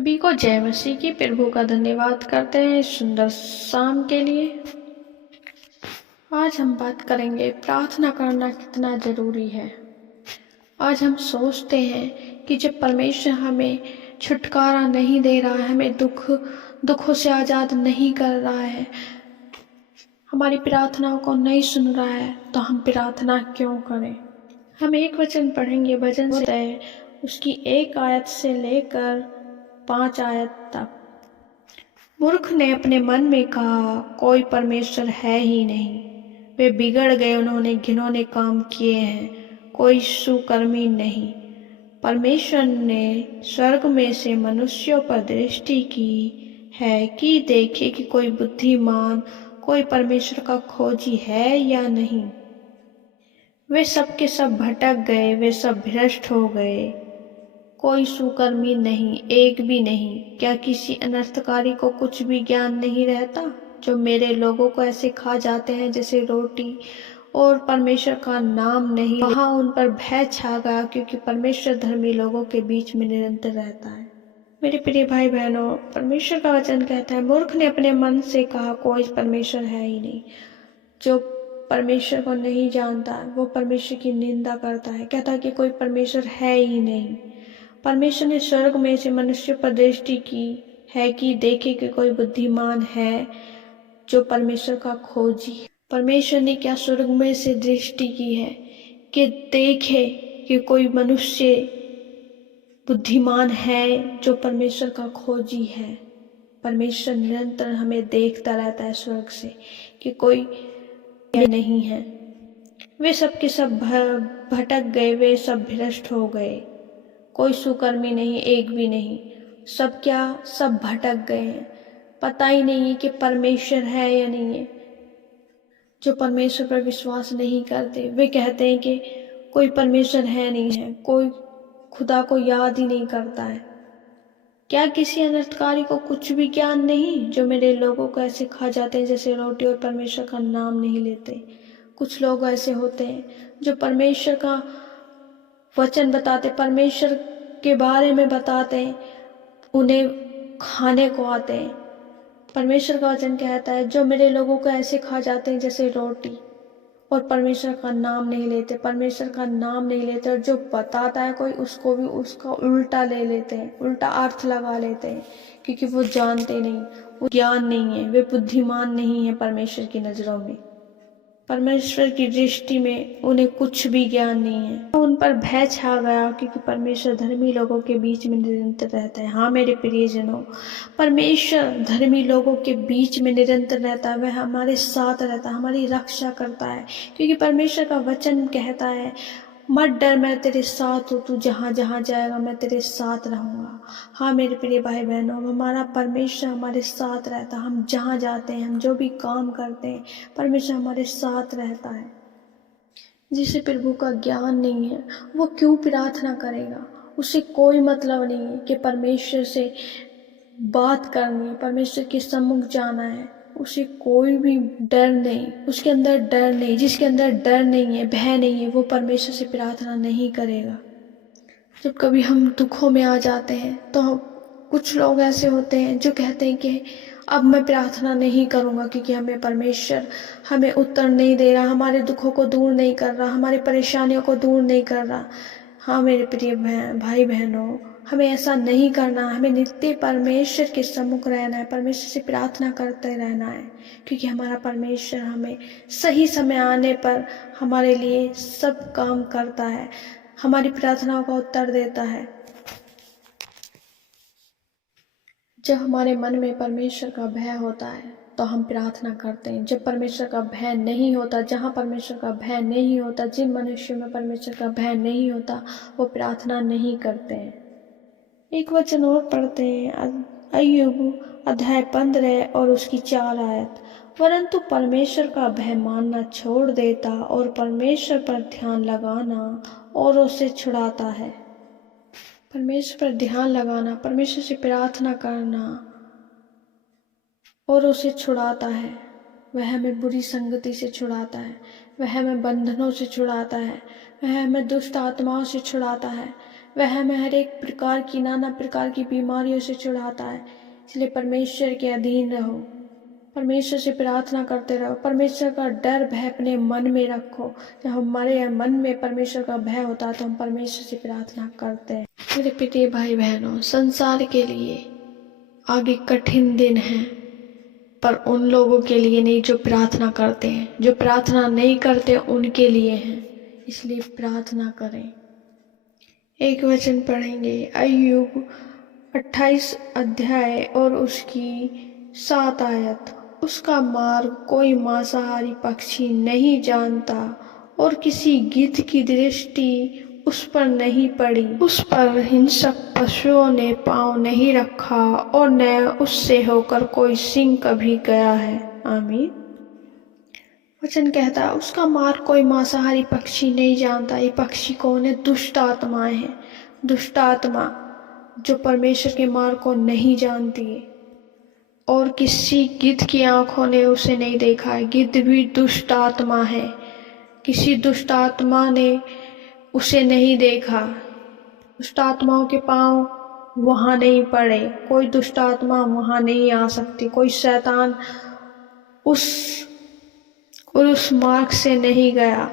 सभी को जय मसीह की। प्रभु का धन्यवाद करते हैं इस सुंदर शाम के लिए। आज हम बात करेंगे प्रार्थना करना कितना जरूरी है। आज हम सोचते हैं कि जब परमेश्वर हमें छुटकारा नहीं दे रहा है, हमें दुखों से आजाद नहीं कर रहा है, हमारी प्रार्थनाओं को नहीं सुन रहा है, तो हम प्रार्थना क्यों करें। हम एक वचन पढ़ेंगे भजन से, उसकी 1 आयत से लेकर 5 आयत तक। मूर्ख ने अपने मन में कहा, कोई परमेश्वर है ही नहीं। वे बिगड़ गए, उन्होंने घिनौने काम किए हैं, कोई सुकर्मी नहीं। परमेश्वर ने स्वर्ग में से मनुष्यों पर दृष्टि की है कि देखे कि कोई बुद्धिमान, कोई परमेश्वर का खोजी है या नहीं। वे सब के सब भटक गए, वे सब भ्रष्ट हो गए, कोई सुकर्मी नहीं, एक भी नहीं। क्या किसी अनर्थकारी को कुछ भी ज्ञान नहीं रहता? जो मेरे लोगों को ऐसे खा जाते हैं जैसे रोटी, और परमेश्वर का नाम नहीं। वहाँ उन पर भय छा गया, क्योंकि परमेश्वर धर्मी लोगों के बीच में निरंतर रहता है। मेरे प्रिय भाई बहनों, परमेश्वर का वचन कहता है, मूर्ख ने अपने मन से कहा, कोई परमेश्वर है ही नहीं। जो परमेश्वर को नहीं जानता वो परमेश्वर की निंदा करता है, कहता है कि कोई परमेश्वर है ही नहीं। परमेश्वर ने स्वर्ग में से मनुष्य पर दृष्टि की है कि देखे कि कोई बुद्धिमान है जो परमेश्वर का खोजी। परमेश्वर ने क्या स्वर्ग में से दृष्टि की है कि देखे कि कोई मनुष्य बुद्धिमान है जो परमेश्वर का खोजी है। परमेश्वर निरंतर हमें देखता रहता है स्वर्ग से कि कोई नहीं है। वे सब के सब भटक गए, वे सब भ्रष्ट हो गए, कोई सुकर्मी नहीं, एक भी नहीं। सब भटक गए हैं। पता ही नहीं है कि परमेश्वर है या नहीं है। जो परमेश्वर पर विश्वास नहीं करते वे कहते हैं कि कोई परमेश्वर है नहीं है, कोई खुदा को याद ही नहीं करता है। क्या किसी अनर्थकारी को कुछ भी ज्ञान नहीं? जो मेरे लोगों को ऐसे खा जाते हैं जैसे रोटी, और परमेश्वर का नाम नहीं लेते। कुछ लोग ऐसे होते हैं जो परमेश्वर का वचन बताते, परमेश्वर के बारे में बताते हैं, उन्हें खाने को आते हैं। परमेश्वर का वचन कहता है, जो मेरे लोगों को ऐसे खा जाते हैं जैसे रोटी, और परमेश्वर का नाम नहीं लेते। परमेश्वर का नाम नहीं लेते, और जो बताता है कोई, उसको भी उसका उल्टा ले लेते हैं, उल्टा अर्थ लगा लेते हैं, क्योंकि वो जानते नहीं, वो ज्ञान नहीं है, वे बुद्धिमान नहीं है परमेश्वर की नजरों में। परमेश्वर की दृष्टि में उन्हें कुछ भी ज्ञान नहीं है। उन पर भय छा गया, क्योंकि परमेश्वर धर्मी लोगों के बीच में निरंतर रहता है। हाँ मेरे प्रियजनों, परमेश्वर धर्मी लोगों के बीच में निरंतर रहता है। वह हमारे साथ रहता है, हमारी रक्षा करता है, क्योंकि परमेश्वर का वचन कहता है, मत डर, मैं तेरे साथ हूँ, तू जहाँ जहाँ जाएगा मैं तेरे साथ रहूँगा। हाँ मेरे प्रिय भाई बहनों, हमारा परमेश्वर हमारे साथ रहता है। हम जहाँ जाते हैं, हम जो भी काम करते हैं, परमेश्वर हमारे साथ रहता है। जिसे प्रभु का ज्ञान नहीं है वो क्यों प्रार्थना करेगा? उसे कोई मतलब नहीं है कि परमेश्वर से बात करनी है, परमेश्वर के सम्मुख जाना है। उसे कोई भी डर नहीं, उसके अंदर डर नहीं। जिसके अंदर डर नहीं है, भय नहीं है, वो परमेश्वर से प्रार्थना नहीं करेगा। जब कभी हम दुखों में आ जाते हैं तो कुछ लोग ऐसे होते हैं जो कहते हैं कि अब मैं प्रार्थना नहीं करूँगा, क्योंकि हमें परमेश्वर हमें उत्तर नहीं दे रहा, हमारे दुखों को दूर नहीं कर रहा, हमारी परेशानियों को दूर नहीं कर रहा। हाँ मेरे प्रिय भाई बहनों, हमें ऐसा नहीं करना। हमें नित्य परमेश्वर के सम्मुख रहना है, परमेश्वर से प्रार्थना करते रहना है, क्योंकि हमारा परमेश्वर हमें सही समय आने पर हमारे लिए सब काम करता है, हमारी प्रार्थनाओं का उत्तर देता है। जब हमारे मन में परमेश्वर का भय होता है तो हम प्रार्थना करते हैं। जब परमेश्वर का भय नहीं होता, जहाँ परमेश्वर का भय नहीं होता, जिन मनुष्यों में परमेश्वर का भय नहीं होता, वो प्रार्थना नहीं करते हैं। एक वचन और पढ़ते हैं, अय्यूब अध्याय 15 और उसकी 4 आयत। परंतु परमेश्वर का भय मानना छोड़ देता और परमेश्वर पर ध्यान लगाना और उसे छुड़ाता है। परमेश्वर पर ध्यान लगाना, परमेश्वर से प्रार्थना करना और उसे छुड़ाता है। वह हमें बुरी संगति से छुड़ाता है, वह हमें बंधनों से छुड़ाता है, वह हमें दुष्ट आत्माओं से छुड़ाता है, वह हमें हर एक प्रकार की नाना प्रकार की बीमारियों से छुड़ाता है। इसलिए परमेश्वर के अधीन रहो, परमेश्वर से प्रार्थना करते रहो, परमेश्वर का डर भय अपने मन में रखो। जब हमारे मन में परमेश्वर का भय होता है तो हम परमेश्वर से प्रार्थना करते हैं। मेरे प्रिय भाई बहनों, संसार के लिए आगे कठिन दिन हैं, पर उन लोगों के लिए नहीं जो प्रार्थना करते हैं। जो प्रार्थना नहीं करते उनके लिए हैं। इसलिए प्रार्थना करें। एक वचन पढ़ेंगे, अय्यूब 28 अध्याय और उसकी 7 आयत। उसका मार्ग कोई मांसाहारी पक्षी नहीं जानता और किसी गिद्ध की दृष्टि उस पर नहीं पड़ी। उस पर हिंसक पशुओं ने पांव नहीं रखा और न उससे होकर कोई सिंह कभी गया है। आमीन। वचन कहता है उसका मार्ग कोई मांसाहारी पक्षी नहीं जानता। ये पक्षी कौन है? दुष्ट आत्माएं हैं। दुष्ट आत्मा जो परमेश्वर के मार्ग को नहीं जानती है। और किसी गिद्ध की आंखों ने उसे नहीं देखा है। गिद्ध भी दुष्ट आत्मा है। किसी दुष्ट आत्मा ने उसे नहीं देखा। दुष्ट आत्माओं के पांव वहां नहीं पड़े। कोई दुष्ट आत्मा वहां नहीं आ सकती। कोई शैतान उस मार्ग से नहीं गया,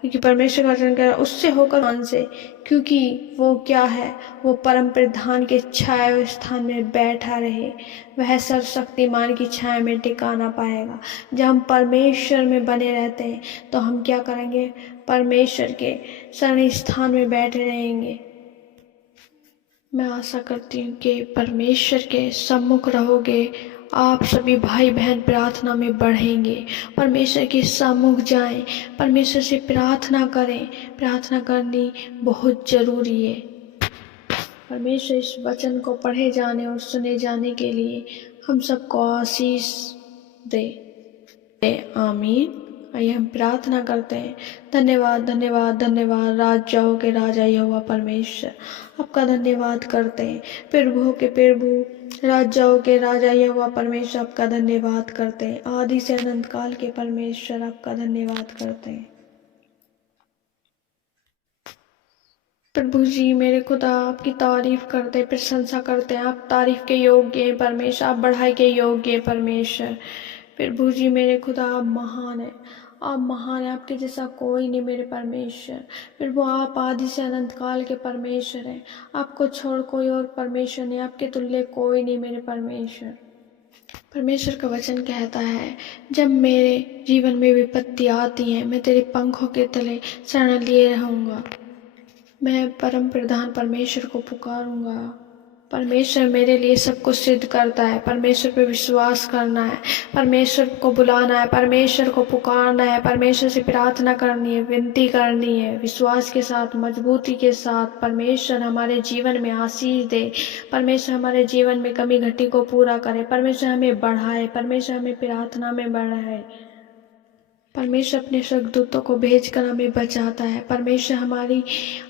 क्योंकि परमेश्वर का वचन कह रहा है उससे होकर मान से, क्योंकि वो क्या है? वो परम प्रधान के छाया स्थान में बैठा रहे। वह सर्वशक्तिमान की छाया में टिका ना पाएगा। जब हम परमेश्वर में बने रहते हैं तो हम क्या करेंगे? परमेश्वर के शरण स्थान में बैठे रहेंगे। मैं आशा करती हूँ कि परमेश्वर के सम्मुख रहोगे। आप सभी भाई बहन प्रार्थना में बढ़ेंगे। परमेश्वर के सम्मुख जाएं, परमेश्वर से प्रार्थना करें। प्रार्थना करनी बहुत जरूरी है। परमेश्वर इस वचन को पढ़े जाने और सुने जाने के लिए हम सबको आशीष दे। आमीन। आइए हम प्रार्थना करते हैं। धन्यवाद धन्यवाद धन्यवाद राजाओं के राजा यहोवा परमेश्वर, आपका धन्यवाद करते हैं। प्रभुओं के प्रभु, राजाओं के राजा यहोवा परमेश्वर, आपका धन्यवाद करते हैं। आदि से अनंत काल के परमेश्वर, आपका धन्यवाद करते हैं। प्रभु जी मेरे खुदा आपकी तारीफ करते, प्रशंसा करते हैं। आप तारीफ के योग्य हैं परमेश्वर, आप बढ़ाई के योग्य हैं परमेश्वर। प्रभु जी मेरे खुदा आप महान है, आप महान है। आपके जैसा कोई नहीं मेरे परमेश्वर। प्रभु आप आदि से अनंत काल के परमेश्वर हैं। आपको छोड़ कोई और परमेश्वर नहीं, आपके तुल्य कोई नहीं मेरे परमेश्वर। परमेश्वर का वचन कहता है, जब मेरे जीवन में विपत्ति आती है मैं तेरे पंखों के तले शरण लिए रहूंगा। मैं परम प्रधान परमेश्वर को पुकारूंगा। परमेश्वर मेरे लिए सब कुछ सिद्ध करता है। परमेश्वर पे विश्वास करना है, परमेश्वर को बुलाना है, परमेश्वर को पुकारना है, परमेश्वर से प्रार्थना करनी है, विनती करनी है, विश्वास के साथ, मजबूती के साथ। परमेश्वर हमारे जीवन में आशीष दे, परमेश्वर हमारे जीवन में कमी घटी को पूरा करे, परमेश्वर हमें बढ़ाए, परमेश्वर हमें प्रार्थना में बढ़ाए। परमेश्वर अपने स्वर्गदूतों को भेजकर हमें बचाता है। परमेश्वर हमारी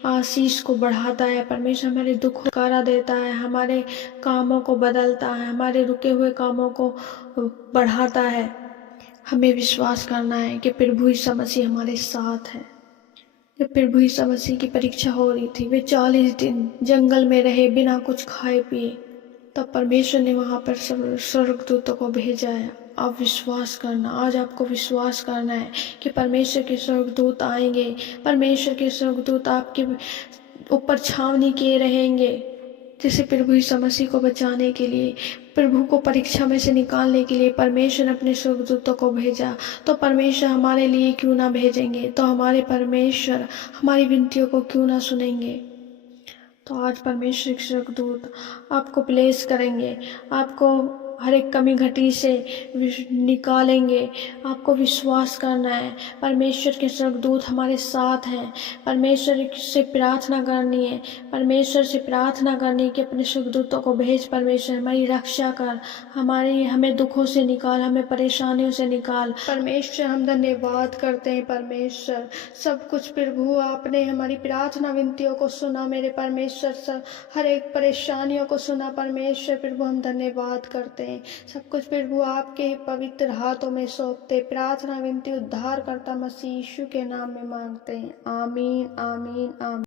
आशीष को बढ़ाता है। परमेश्वर हमारे दुख को छुटकारा देता है, हमारे कामों को बदलता है, हमारे रुके हुए कामों को बढ़ाता है। हमें विश्वास करना है कि प्रभु यीशु मसीह हमारे साथ है। जब प्रभु यीशु मसीह की परीक्षा हो रही थी, वे 40 दिन जंगल में रहे बिना कुछ खाए पिए, तब परमेश्वर ने वहां पर स्वर्गदूतों को भेजा है। आप विश्वास करना, आज आपको विश्वास करना है कि परमेश्वर के स्वर्गदूत आएंगे। परमेश्वर के स्वर्गदूत आपके ऊपर छावनी किए रहेंगे। जैसे प्रभु यीशु मसीह को बचाने के लिए, प्रभु को परीक्षा में से निकालने के लिए परमेश्वर ने अपने स्वर्गदूतों को भेजा, तो परमेश्वर हमारे लिए क्यों ना भेजेंगे? तो हमारे परमेश्वर हमारी विनतियों को क्यों ना सुनेंगे? तो आज परमेश्वर के स्वर्गदूत आपको प्लेस करेंगे, आपको हर एक कमी घटी से निकालेंगे। आपको विश्वास करना है, परमेश्वर के स्वर्गदूत हमारे साथ हैं। परमेश्वर से प्रार्थना करनी है, परमेश्वर से प्रार्थना करनी कि अपने स्वर्गदूतों को भेज, परमेश्वर हमारी रक्षा कर, हमें दुखों से निकाल, हमें परेशानियों से निकाल। परमेश्वर हम धन्यवाद करते हैं। परमेश्वर सब कुछ प्रभु आपने हमारी प्रार्थना विनतियों को सुना मेरे परमेश्वर, सब हर एक परेशानियों को सुना परमेश्वर। प्रभु हम धन्यवाद करते हैं। सब कुछ प्रभु आपके पवित्र हाथों में सौंपते, प्रार्थना विनती उद्धार करता मसीह यीशु के नाम में मांगते हैं। आमीन आमीन आमीन।